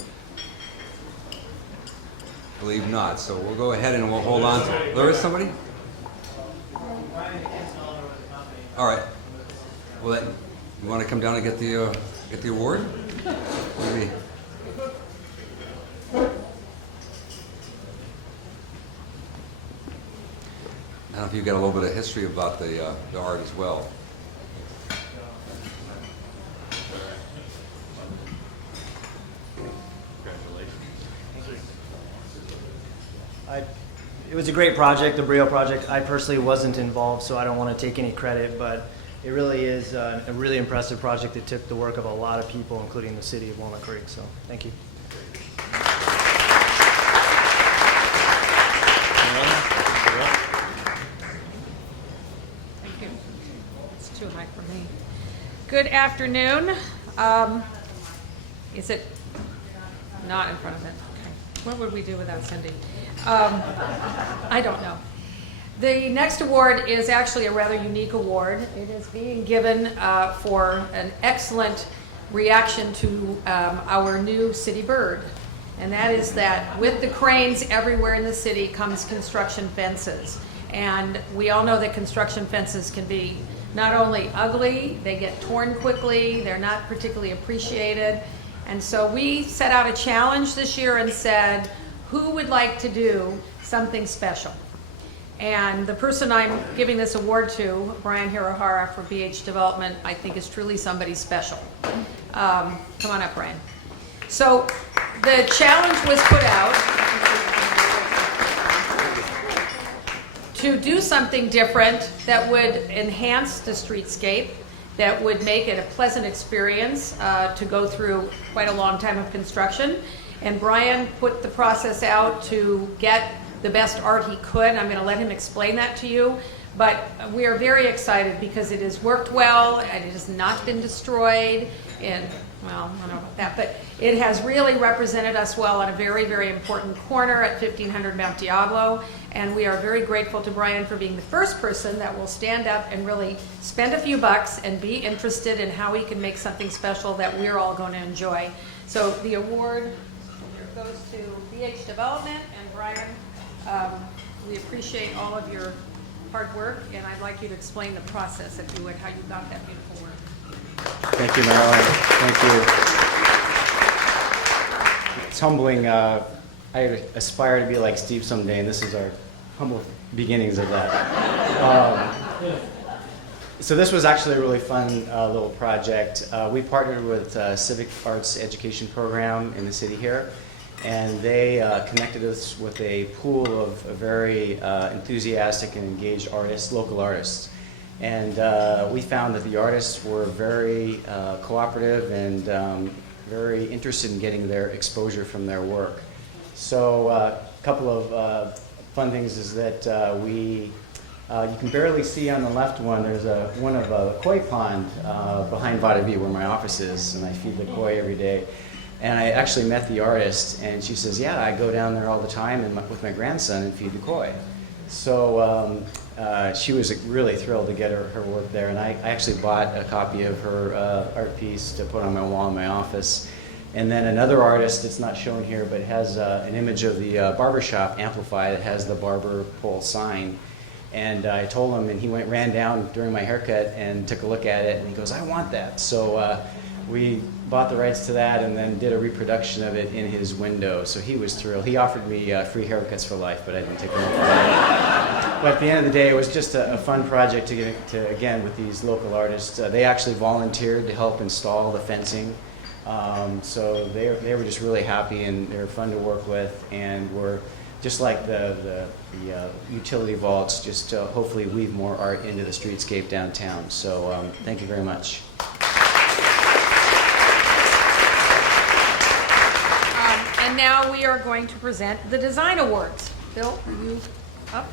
believe not. So we'll go ahead and we'll hold on to it. There is somebody? All right. Well, then, you want to come down and get the award? Maybe. I don't know if you've got a little bit of history about the art as well. It was a great project, the Brio project. I personally wasn't involved, so I don't want to take any credit, but it really is a really impressive project that took the work of a lot of people, including the city of Walnut Creek. So thank you. Thank you. It's too high for me. Good afternoon. Is it not in front of it? Okay. What would we do without Cindy? I don't know. The next award is actually a rather unique award. It is being given for an excellent reaction to our new city bird. And that is that with the cranes everywhere in the city comes construction fences. And we all know that construction fences can be not only ugly, they get torn quickly, they're not particularly appreciated. And so we set out a challenge this year and said, who would like to do something special? And the person I'm giving this award to, Brian Hirohara for BH Development, I think is truly somebody special. Come on up, Brian. So the challenge was put out to do something different that would enhance the streetscape, that would make it a pleasant experience to go through quite a long time of construction. And Brian put the process out to get the best art he could. I'm going to let him explain that to you. But we are very excited because it has worked well and it has not been destroyed. And, well, I don't know about that, but it has really represented us well on a very, very important corner at 1500 Mount Diablo. And we are very grateful to Brian for being the first person that will stand up and really spend a few bucks and be interested in how he can make something special that we're all going to enjoy. So the award goes to BH Development, and Brian, we appreciate all of your hard work, and I'd like you to explain the process, if you would, how you got that beautiful work. Thank you, Marilyn. Thank you. It's humbling. I aspire to be like Steve someday, and this is our humble beginnings of that. So this was actually a really fun little project. We partnered with Civic Arts Education Program in the city here, and they connected us with a pool of very enthusiastic and engaged artists, local artists. And we found that the artists were very cooperative and very interested in getting their exposure from their work. So a couple of fun things is that you can barely see on the left one, there's one of a koi pond behind Vada V where my office is, and I feed the koi every day. And I actually met the artist, and she says, yeah, I go down there all the time with my grandson and feed the koi. So she was really thrilled to get her work there, and I actually bought a copy of her art piece to put on my wall in my office. And then another artist, it's not shown here, but has an image of the barbershop Amplify that has the barber pole sign. And I told him, and he ran down during my haircut and took a look at it, and he goes, I want that. So we bought the rights to that and then did a reproduction of it in his window. So he was thrilled. He offered me free haircuts for life, but I didn't take him up for that. But at the end of the day, it was just a fun project to get to, again, with these local artists. They actually volunteered to help install the fencing. So they were just really happy, and they were fun to work with, and were just like the utility vaults, just to hopefully weave more art into the streetscape downtown. So thank you very much. And now we are going to present the design awards. Bill, are you up?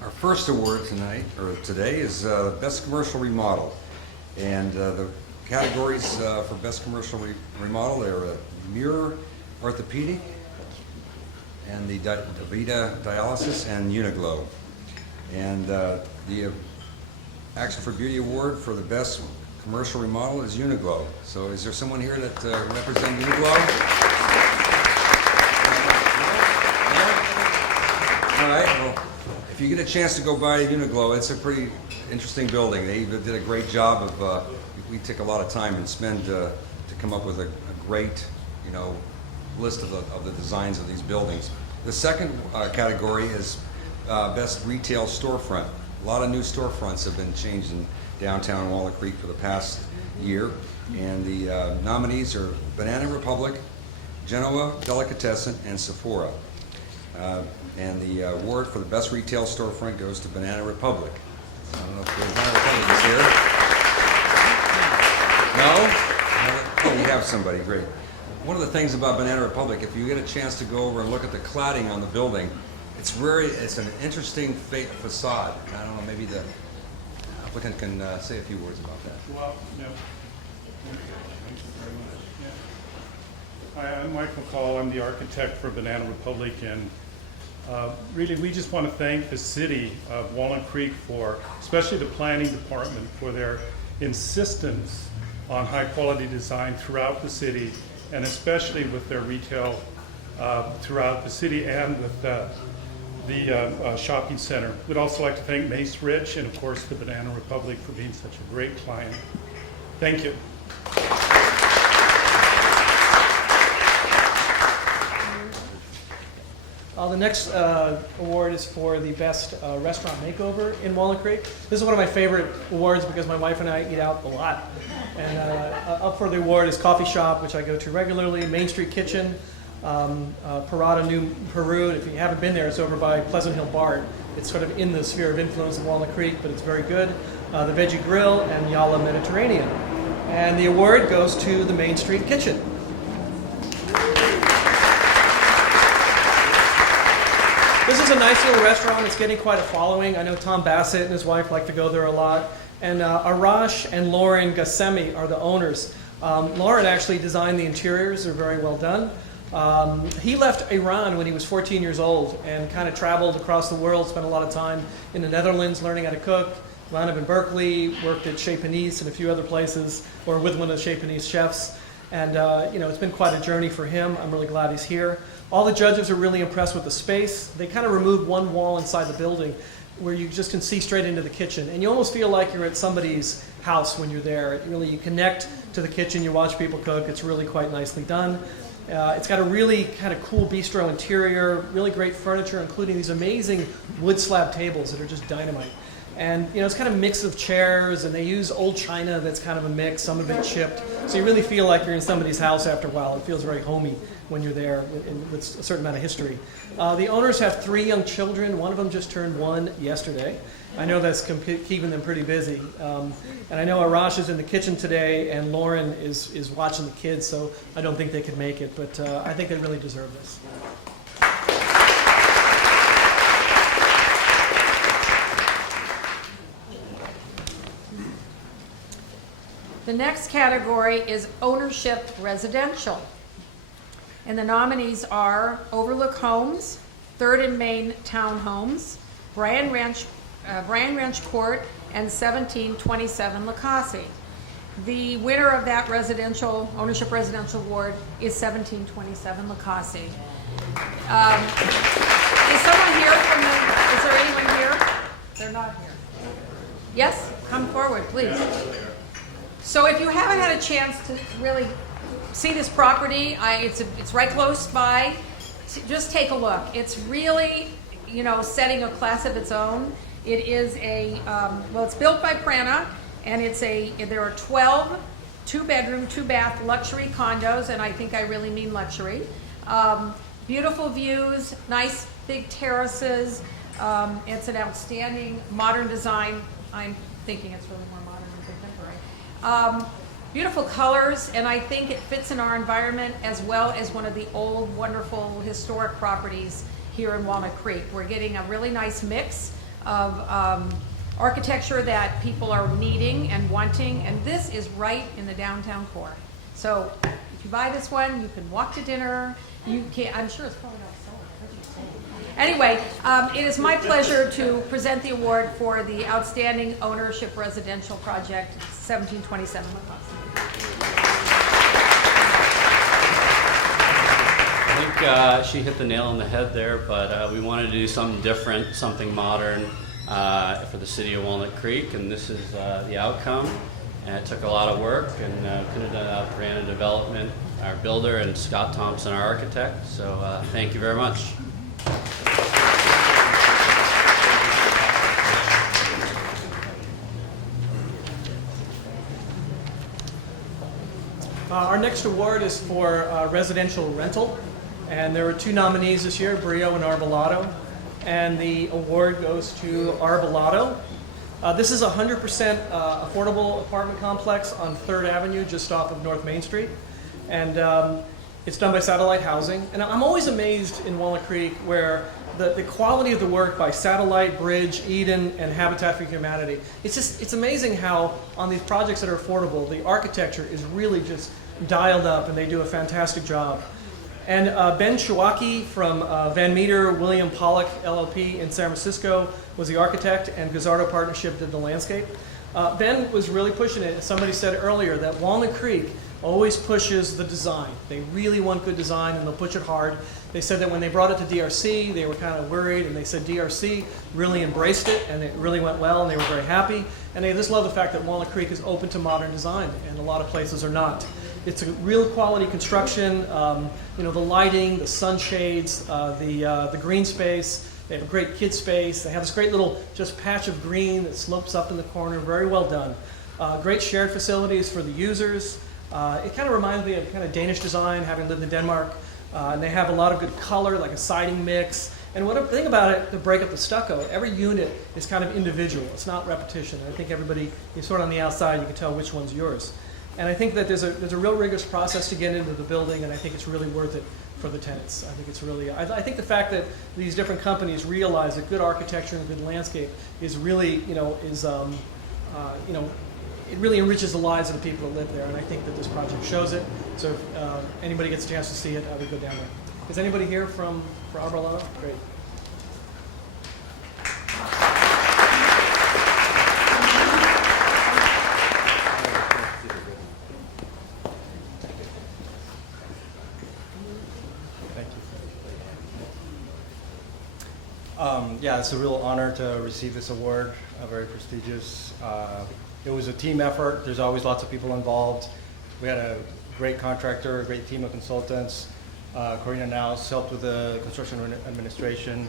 Our first award today is Best Commercial Remodel. And the categories for Best Commercial Remodel are Muir Orthopedic, and the DaVita Dialysis, and Uniglow. And the Action for Beauty Award for the Best Commercial Remodel is Uniglow. So is there someone here that represents Uniglow? All right, well, if you get a chance to go by Uniglow, it's a pretty interesting building. They did a great job of, we take a lot of time and spend to come up with a great, list of the designs of these buildings. The second category is Best Retail Storefront. A lot of new storefronts have been changed in downtown Walnut Creek for the past year, and the nominees are Banana Republic, Genoa Delicatessen, and Sephora. And the award for the best retail storefront goes to Banana Republic. I don't know if Banana Republic is here. No? Oh, we have somebody, great. One of the things about Banana Republic, if you get a chance to go over and look at the cladding on the building, it's an interesting facade. I don't know, maybe the applicant can say a few words about that. Well, no. Thank you very much. Yeah. Hi, I'm Mike McCall. I'm the architect for Banana Republic, and really we just want to thank the city of Walnut Creek for, especially the planning department, for their insistence on high quality design throughout the city, and especially with their retail throughout the city and with the shopping center. We'd also like to thank Mace Rich and of course the Banana Republic for being such a great client. Thank you. The next award is for the best restaurant makeover in Walnut Creek. This is one of my favorite awards because my wife and I eat out a lot. And up for the award is Coffee Shop, which I go to regularly, Main Street Kitchen, Parada New Peru. If you haven't been there, it's over by Pleasant Hill Bar. It's sort of in the sphere of influence of Walnut Creek, but it's very good. The Veggie Grill and Yala Mediterranean. And the award goes to the Main Street Kitchen. This is a nice little restaurant. It's getting quite a following. I know Tom Bassett and his wife like to go there a lot. And Arash and Lauren Gassemi are the owners. Lauren actually designed the interiors. They're very well done. He left Iran when he was 14 years old and kind of traveled across the world, spent a lot of time in the Netherlands learning how to cook. Wound up in Berkeley, worked at Chez Panisse and a few other places, or with one of the Chez Panisse chefs. And it's been quite a journey for him. I'm really glad he's here. All the judges are really impressed with the space. They kind of removed one wall inside the building where you just can see straight into the kitchen. And you almost feel like you're at somebody's house when you're there. You connect to the kitchen, you watch people cook. It's really quite nicely done. It's got a really kind of cool bistro interior, really great furniture, including these amazing wood slab tables that are just dynamite. And it's kind of a mix of chairs, and they use old china that's kind of a mix, some of it chipped. So you really feel like you're in somebody's house after a while. It feels very homey when you're there with a certain amount of history. The owners have 3 young children. One of them just turned 1 yesterday. I know that's keeping them pretty busy. And I know Arash is in the kitchen today, and Lauren is watching the kids, so I don't think they could make it, but I think they really deserve this. The next category is ownership residential. And the nominees are Overlook Homes, 3rd and Main Townhomes, Bryan Ranch Court, and 1727 Lacassie. The winner of that ownership residential award is 1727 Lacassie. Is someone here is there anyone here? They're not here. Yes, come forward, please. So if you haven't had a chance to really see this property, it's right close by. Just take a look. It's really, setting a class of its own. It is it's built by Prana, and there are 12 2-bedroom, 2-bath luxury condos, and I think I really mean luxury. Beautiful views, nice big terraces. It's an outstanding modern design. I'm thinking it's really more modern than contemporary. Beautiful colors, and I think it fits in our environment as well as one of the old, wonderful, historic properties here in Walnut Creek. We're getting a really nice mix of architecture that people are needing and wanting, and this is right in the downtown core. So if you buy this one, you can walk to dinner. I'm sure it's probably not sold. I heard you say. Anyway, it is my pleasure to present the award for the Outstanding Ownership Residential Project, 1727 I think she hit the nail on the head there, but we wanted to do something different, something modern for the city of Walnut Creek, and this is the outcome. And it took a lot of work, and could have done it out Brandon Development, our builder, and Scott Thompson, our architect. So thank you very much. Our next award is for residential rental, and there were 2 nominees this year, Brio and Arbolado, and the award goes to Arbolado. This is a 100% affordable apartment complex on 3rd Avenue, just off of North Main Street, and it's done by Satellite Housing. And I'm always amazed in Walnut Creek where the quality of the work by Satellite, Bridge, Eden, and Habitat for Humanity. It's amazing how on these projects that are affordable, the architecture is really just dialed up, and they do a fantastic job. And Ben Chewaki from Van Meter, William Pollock LLP in San Francisco was the architect, and Gazzardo Partnership did the landscape. Ben was really pushing it. Somebody said earlier that Walnut Creek always pushes the design. They really want good design, and they'll push it hard. They said that when they brought it to DRC, they were kind of worried, and they said DRC really embraced it, and it really went well, and they were very happy. And they just love the fact that Walnut Creek is open to modern design, and a lot of places are not. It's a real quality construction. The lighting, the sunshades, the green space. They have a great kid space. They have this great little just patch of green that slopes up in the corner. Very well done. Great shared facilities for the users. It kind of reminds me of kind of Danish design, having lived in Denmark. And they have a lot of good color, like a siding mix. And one thing about it, to break up the stucco, every unit is kind of individual. It's not repetition. I think everybody, you're sort of on the outside, you can tell which one's yours. And I think that there's a real rigorous process to get into the building, and I think it's really worth it for the tenants. I think it's really, I think the fact that these different companies realize that good architecture and good landscape is really, it really enriches the lives of the people that live there, and I think that this project shows it. So if anybody gets a chance to see it, I would go down there. Is anybody here for Arbolado? Great. Yeah, it's a real honor to receive this award, very prestigious. It was a team effort. There's always lots of people involved. We had a great contractor, a great team of consultants. Corina Naus helped with the construction administration.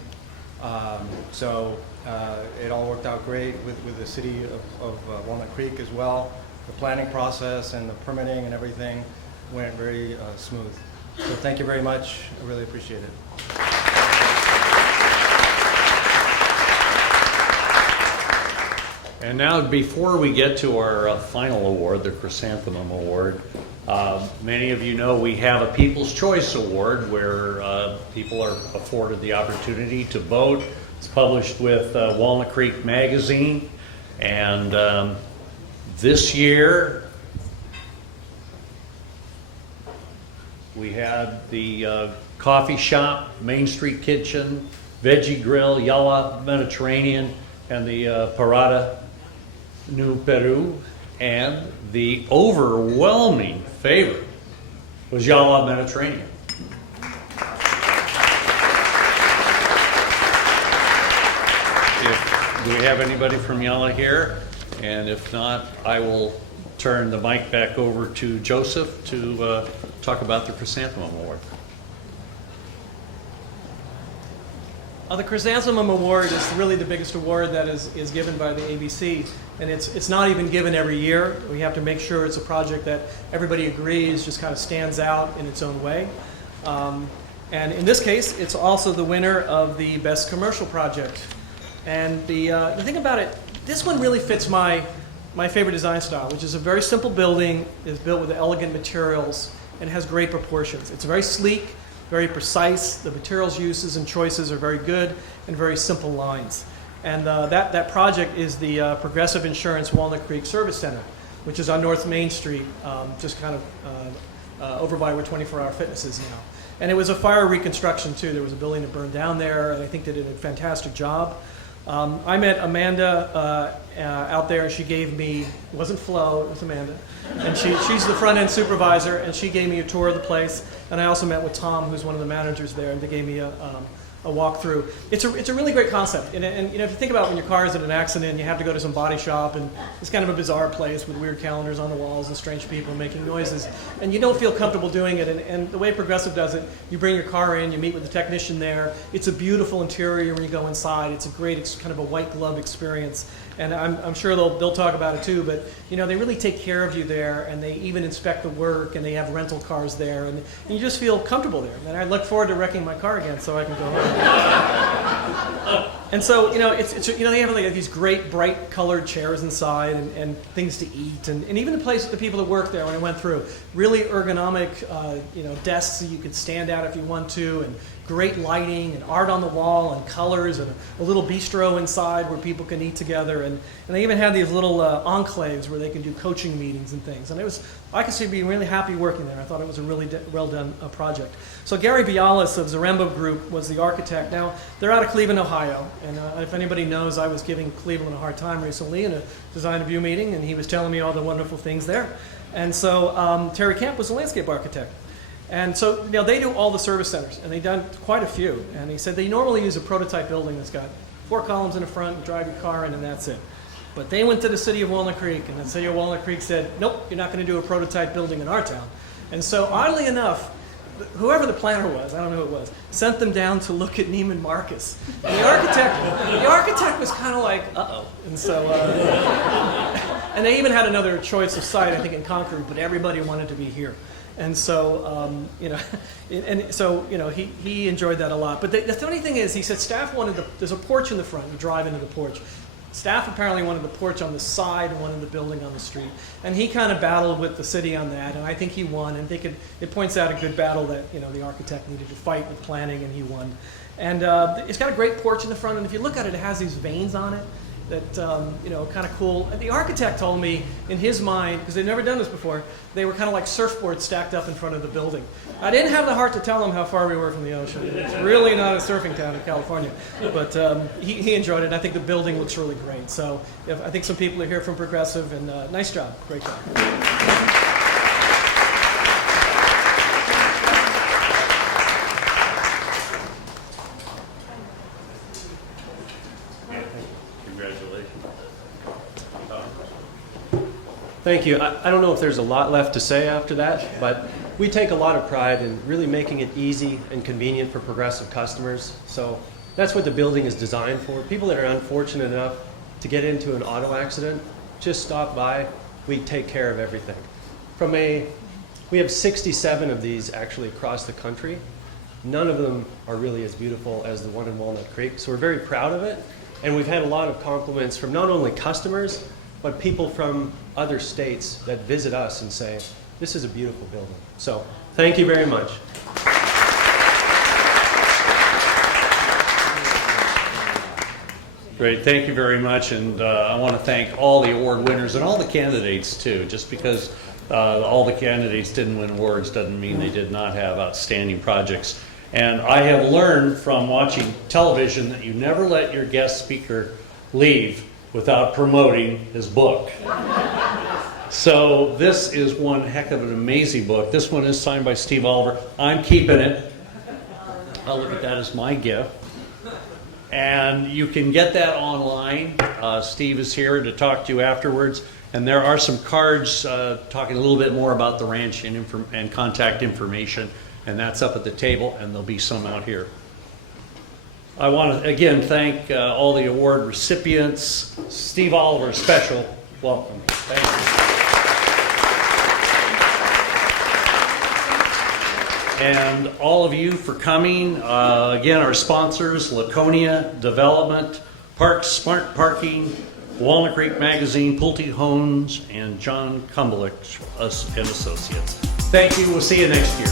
So it all worked out great with the city of Walnut Creek as well. The planning process and the permitting and everything went very smooth. So thank you very much. I really appreciate it. And now, before we get to our final award, the Chrysanthemum Award, many of you know we have a People's Choice Award where people are afforded the opportunity to vote. It's published with Walnut Creek Magazine, and this year We had the coffee shop, Main Street Kitchen, Veggie Grill, Yalla Mediterranean, and the Parada New Peru. And the overwhelming favorite was Yalla Mediterranean. Do we have anybody from Yalla here? And if not, I will turn the mic back over to Joseph to talk about the Chrysanthemum Award. The Chrysanthemum Award is really the biggest award that is given by the ABC, and it's not even given every year. We have to make sure it's a project that everybody agrees just kind of stands out in its own way. And in this case, it's also the winner of the Best Commercial Project. And the thing about it, this one really fits my favorite design style, which is a very simple building, is built with elegant materials, and has great proportions. It's very sleek, very precise. The materials uses and choices are very good, and very simple lines. And that project is the Progressive Insurance Walnut Creek Service Center, which is on North Main Street, just kind of over by where 24 Hour Fitness is now. And it was a fire reconstruction too. There was a building that burned down there, and I think they did a fantastic job. I met Amanda out there, and she gave me, it wasn't Flo, it was Amanda, and she's the front end supervisor, and she gave me a tour of the place. And I also met with Tom, who's one of the managers there, and they gave me a walkthrough. It's a really great concept. And you know, if you think about when your car is in an accident, you have to go to some body shop, and it's kind of a bizarre place with weird calendars on the walls and strange people making noises, and you don't feel comfortable doing it. And the way Progressive does it, you bring your car in, you meet with the technician there. It's a beautiful interior when you go inside. It's a great, it's kind of a white glove experience. And I'm sure they'll talk about it too, but you know, they really take care of you there, and they even inspect the work, and they have rental cars there, and you just feel comfortable there. And I look forward to wrecking my car again so I can go home. And so, you know, it's you know, they have like these great bright colored chairs inside, and things to eat, and even the people that work there when I went through, really ergonomic, you know, desks that you could stand at if you want to, and great lighting and art on the wall and colors, and a little bistro inside where people can eat together, and they even had these little enclaves where they can do coaching meetings and things. And I could see being really happy working there. I thought it was a really well done project. So Gary Bialis of Zaremba Group was the architect. Now they're out of Cleveland, Ohio, and if anybody knows, I was giving Cleveland a hard time recently in a design review meeting, and he was telling me all the wonderful things there. And so Terry Camp was the landscape architect. And so, you know, they do all the service centers, and they've done quite a few. And he said they normally use a prototype building that's got 4 columns in the front, and drive your car in, and that's it. But they went to the city of Walnut Creek, and the city of Walnut Creek said, nope, you're not going to do a prototype building in our town. And so, oddly enough, whoever the planner was, I don't know who it was, sent them down to look at Neiman Marcus. And the architect was kind of like, uh-oh. And so, and they even had another choice of site, I think in Concord, but everybody wanted to be here. And so, you know, and so, you know, he enjoyed that a lot. But the funny thing is, he said staff wanted there's a porch in the front. You drive into the porch. Staff apparently wanted the porch on the side and wanted the building on the street. And he kind of battled with the city on that, and I think he won. And it points out a good battle that, you know, the architect needed to fight with planning, and he won. And it's got a great porch in the front, and if you look at it, it has these veins on it that, you know, kind of cool. And the architect told me, in his mind, because they'd never done this before, they were kind of like surfboards stacked up in front of the building. I didn't have the heart to tell him how far we were from the ocean. It's really not a surfing town in California. But he enjoyed it. I think the building looks really great. So I think some people are here from Progressive, and nice job. Great job. Thank you. I don't know if there's a lot left to say after that, but we take a lot of pride in really making it easy and convenient for Progressive customers. So that's what the building is designed for. People that are unfortunate enough to get into an auto accident, just stop by. We take care of everything. We have 67 of these actually across the country. None of them are really as beautiful as the one in Walnut Creek, so we're very proud of it. And we've had a lot of compliments from not only customers, but people from other states that visit us and say, this is a beautiful building. So thank you very much. Great, thank you very much, and I want to thank all the award winners and all the candidates too, just because all the candidates didn't win awards doesn't mean they did not have outstanding projects. And I have learned from watching television that you never let your guest speaker leave without promoting his book. So this is one heck of an amazing book. This one is signed by Steve Oliver. I'm keeping it. I'll look at that as my gift. And you can get that online. Steve is here to talk to you afterwards. And there are some cards talking a little bit more about the ranch and contact information. And that's up at the table, and there'll be some out here. I want to again thank all the award recipients. Steve Oliver, special welcome. Thank you. And all of you for coming. Again, our sponsors, Laconia Development, Parks Smart Parking, Walnut Creek Magazine, Pulte Homes, and John Kumbelich and Associates. Thank you. We'll see you next year.